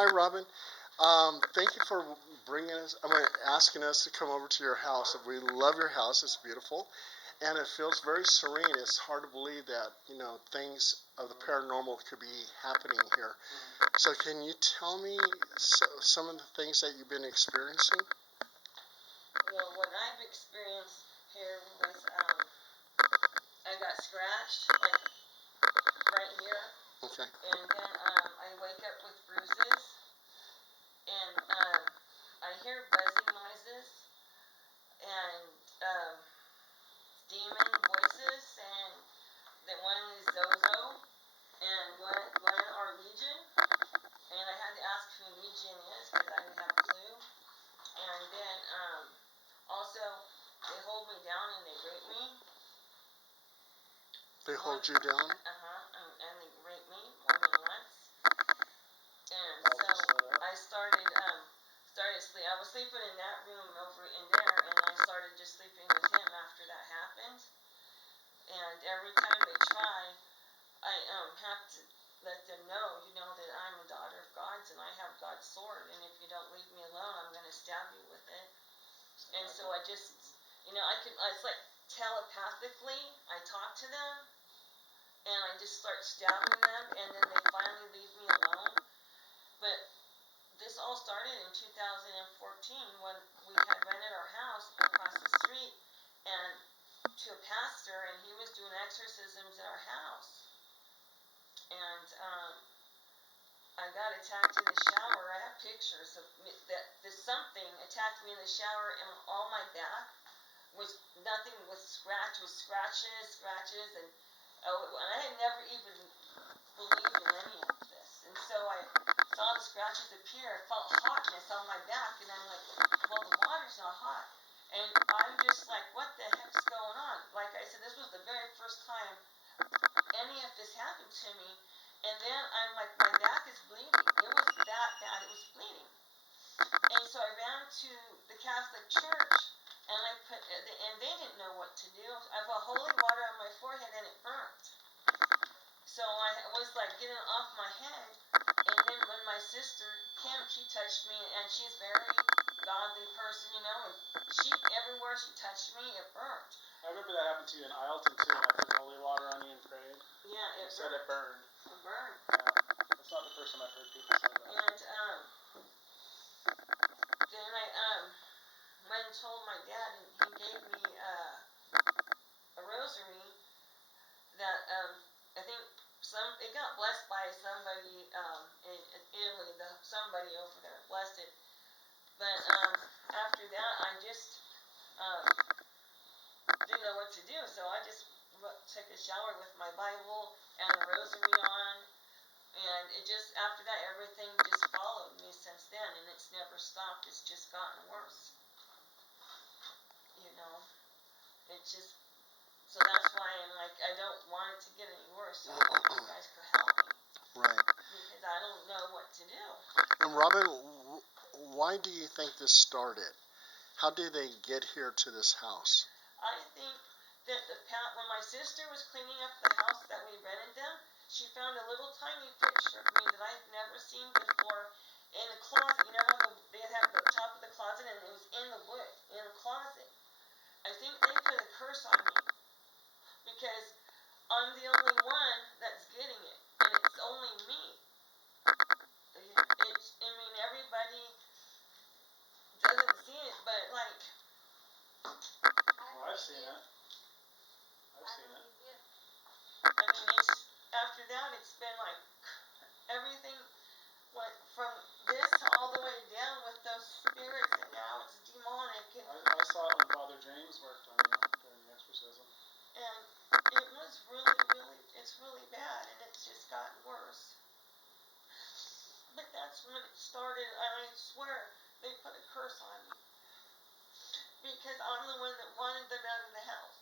Hi, Robin. Thank you for bringing us. Asking us to come over to your house. We love your house. It's beautiful, and it feels very serene. It's hard to believe that things of the paranormal could be happening here. So, can you tell me some of the things that you've been experiencing? Well, what I've experienced here was I got scratched, like right here, Okay. and then I wake up with bruises, and I hear buzzing noises, and demon voices, and that one is ZoZo, and one are Legion, and I had to ask who Legion is because I didn't have a clue, and then also they hold me down and they rape me. They hold you down? And they raped me more than once. And so I started sleep. I was sleeping in that room over in there, and I started just sleeping with him after that happened. And every time they try, I have to let them know, that I'm a daughter of God's and I have God's sword, and if you don't leave me alone, I'm going to stab you with it. And so I just, it's like telepathically, I talk to them, and I just start stabbing them, and then they finally leave me alone. But this all started in 2014 when we had rented our house across the street and to a pastor, and he was doing exorcisms in our house. And I got attacked in the shower. I have pictures of that something attacked me in the shower, and all my back was nothing with scratches, and I had never even believed in any of this. And so I saw the scratches appear. I felt hotness on my back, and I'm like, well, the water's not hot. And I'm just like, what the heck's going on? Like I said, this was the very first time any of this happened to me. And then I'm like, my back is bleeding. It was that bad. It was bleeding. And so I ran to the Catholic Church, and and they didn't know what to do. I put holy water on my forehead, and it burnt. So I was like getting off my head, and then when my sister Kim, she touched me, and she's a very godly person, and everywhere she touched me, it burnt. I remember that happened to you in Ileton too, when I put holy water on you and prayed. Yeah, You said it burned. It burned. Yeah, that's not the first time I've heard people say that. And then I went and told my dad, and he gave me a rosary that I think it got blessed by somebody in Italy. Somebody over there blessed it. But after that, I just didn't know what to do, so I just took a shower with my Bible and the rosary on, and it just, after that, everything just followed me since then, and it's never stopped. It's just gotten worse. It's just, so that's why I'm like, I don't want it to get any worse, so I hope you guys could help me. Right. Because I don't know what to do. And Robin, why do you think this started? How did they get here to this house? I think that when my sister was cleaning up the house that we rented them, she found a little tiny picture of me that I've never seen before in a closet. They had the top of the closet, and it was in the wood, in a closet. I think they put a curse on me because I'm the only one that's getting it, and it's only me. Everybody doesn't see it, but like. Well, I've seen it. It's after that, it's been like everything went from this all the way down with those spirits, and now it's demonic. I saw it when Father James worked on you during the exorcism. And it was it's really bad, and it's just gotten worse. But that's when it started, and I swear they put a curse on me. Because I'm the one that wanted them out of the house.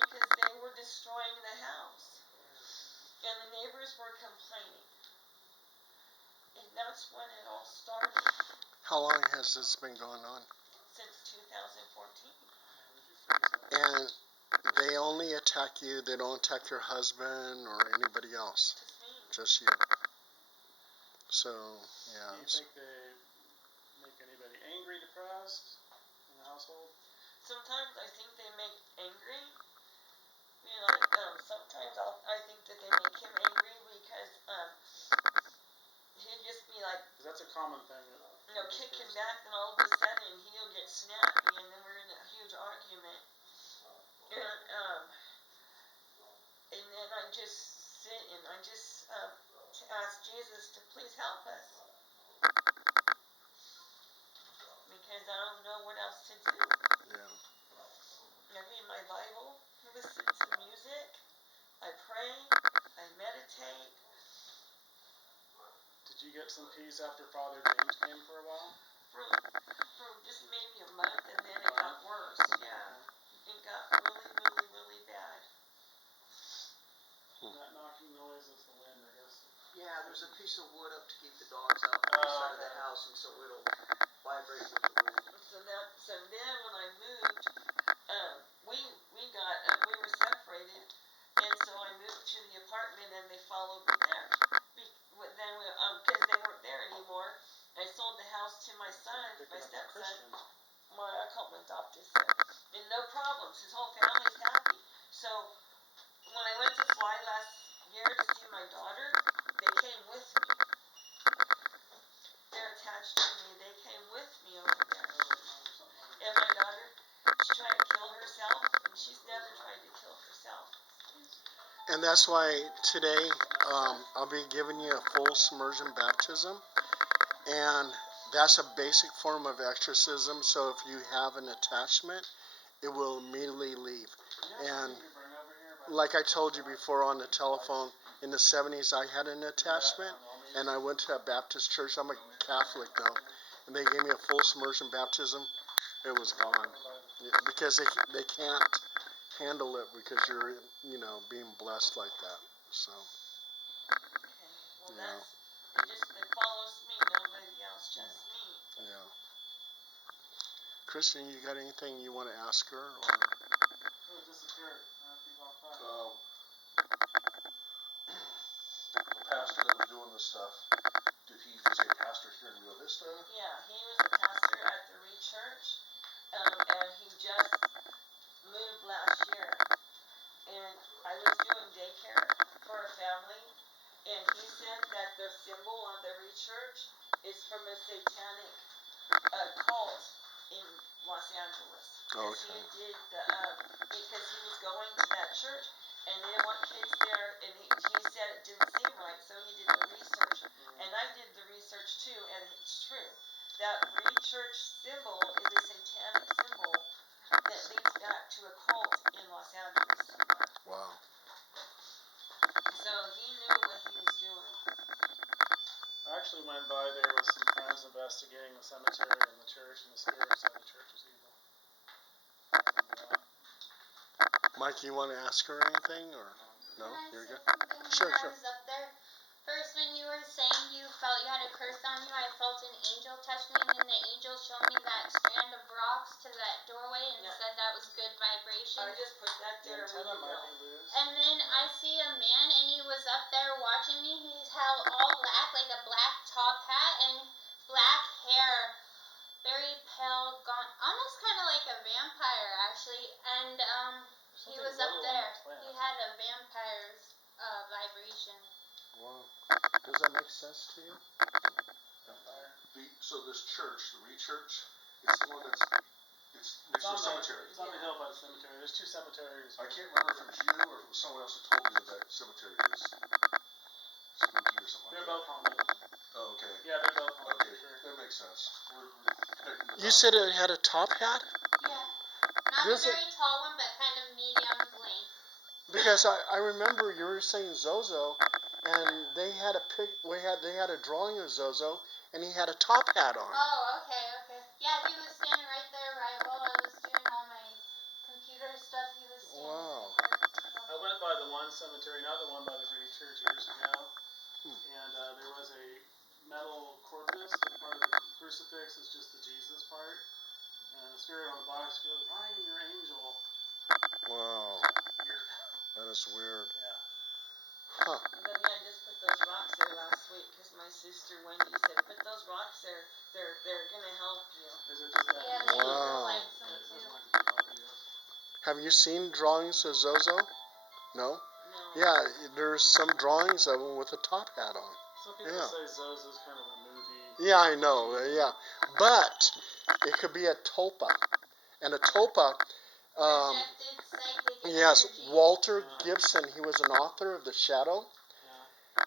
Because they were destroying the house. And the neighbors were complaining. And that's when it all started. How long has this been going on? Since 2014. And they only attack you, they don't attack your husband or anybody else? Just me. Just you. So, Do yeah. you think they make anybody angry, depressed in the household? Sometimes I think they make angry. You know, like, sometimes I think that they make him angry because, he'll just be like, Because that's a common thing. you know, kick him back, then all of a sudden he'll get snappy, and then we're in a huge argument. And then I just sit and I just ask Jesus to please help us, because I don't know what else to do. Yeah. I read my Bible, listen to music, I pray, I meditate. Did you get some peace after Father James came for a while? For just maybe a month, and then it got worse. Yeah, it got really, really, really bad. That knocking noise is the wind, I guess. Yeah, there's a piece of wood up to keep the dogs out on the side of the house, and so it'll vibrate with the wind. So then when I moved, we were separated, and so I moved to the apartment, and they followed me there. Because they weren't there anymore, I sold the house to my son, my stepson. I call him adopted son. And no problems. His whole family's happy. So when I went to fly last year to see my daughter, they came with me. They're attached to me. They came with me over there. And my daughter, she tried to kill herself, and she's never tried to kill herself. And that's why today I'll be giving you a full submersion baptism. And that's a basic form of exorcism. So if you have an attachment, it will immediately leave. And like I told you before on the telephone, in the 70s I had an attachment, and I went to a Baptist church. I'm a Catholic though, and they gave me a full submersion baptism. It was gone. Yeah, because they can't handle it because you're, being blessed like that. So, Okay. Well, it follows me, nobody else, just me. Yeah. Christian, you got anything you want to ask her? Or? Oh, it disappeared. The pastor that was doing this stuff, did he just say pastor here in Rio Vista? Yeah, he was a pastor at the Church, and he just moved last year. And I was doing daycare for a family, and he said that the symbol on the Church is from a satanic cult in Los Angeles. Okay. Because he was going to that church, and they didn't want kids there, and he said it didn't seem right, so he did the research. And I did the research too, and it's true. That Church symbol is a satanic symbol that leads back to a cult in Los Angeles. Wow. So he knew what he was doing. I actually went by there with some friends investigating the cemetery and the church, and the spirit said the church was evil. Mike, you want to ask her anything, or no? You're good. Sure. I was up there. First, when you were saying you felt you had a curse on you, I felt an angel touch me, and then the angel showed me that strand of rocks to that doorway and said that was good vibration. I just put that there. And then I see a man, and he was up there watching me. He's held all black, like a black top hat, and black hair, very pale, gaunt, almost kind of like a vampire, actually. And he was up there. He had a vampire's vibration. Wow. Does that make sense to you? So this church, the Church, it's the one that's next to the cemetery. It's on the hill by the cemetery. There's two cemeteries. I can't remember if it was you or if it was someone else that told me that cemetery is spooky or something They're like both that. haunted. Oh, okay. Yeah, they're both haunted. Okay, Sure. that makes sense. We're connecting the You dots. said it had a top hat? Yeah. Not a very tall one, but kind of medium length. Because I remember you were saying ZoZo, and they had a drawing of ZoZo, and he had a top hat on. Oh, okay. Yeah, he was standing right there right while I was doing all my computer stuff. He was standing Wow. right there. I went by the one cemetery, not the one by the Free Church years ago, and there was a metal corpus. The part of the crucifix is just the Jesus part, and the spirit on the box goes, "Ryan, your angel." Wow. Weird. That is weird. Yeah. Huh. I go, yeah, I just put those rocks there last week because my sister Wendy said, put those rocks there. They're gonna help you. Is it just that? Yeah, they Wow. like some It too. doesn't like to be obvious. Have you seen drawings of ZoZo? No? No. Yeah, there's some drawings of him with a top hat on. Some people Yeah. say ZoZo's kind of a movie. Yeah, I know. Yeah, but it could be a tulpa, and a tulpa. Projected psychic Yes, energy. Walter Gibson. He was an author of The Shadow,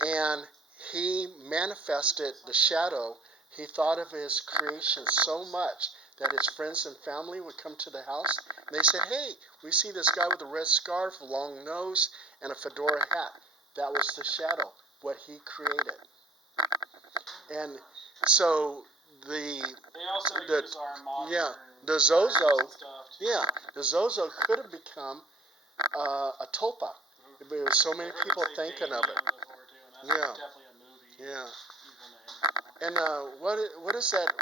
Yeah. and he manifested the shadow. He thought of his creation so much that his friends and family would come to the house, and they said, "Hey, we see this guy with a red scarf, a long nose, and a fedora hat." That was the shadow, what he created. And so They also the use our modern the ZoZo, and stuff too. yeah, the ZoZo could have become a tulpa. There were so many I've heard people them say thinking of it. Damien before too, and that's Yeah. definitely a movie. Yeah. Evil name. And what is that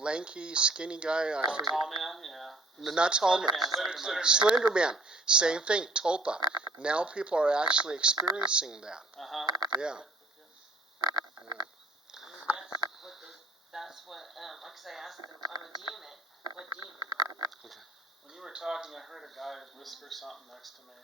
lanky, skinny guy? I Oh, forget. Tall Man, yeah. Not tall man. Slender Man. Slender Man. Same thing. Tulpa. Now people are actually experiencing that. Yeah. That's what, like I say, I asked them, I'm a demon. What demon? When you were talking, I heard a guy whisper something next to me.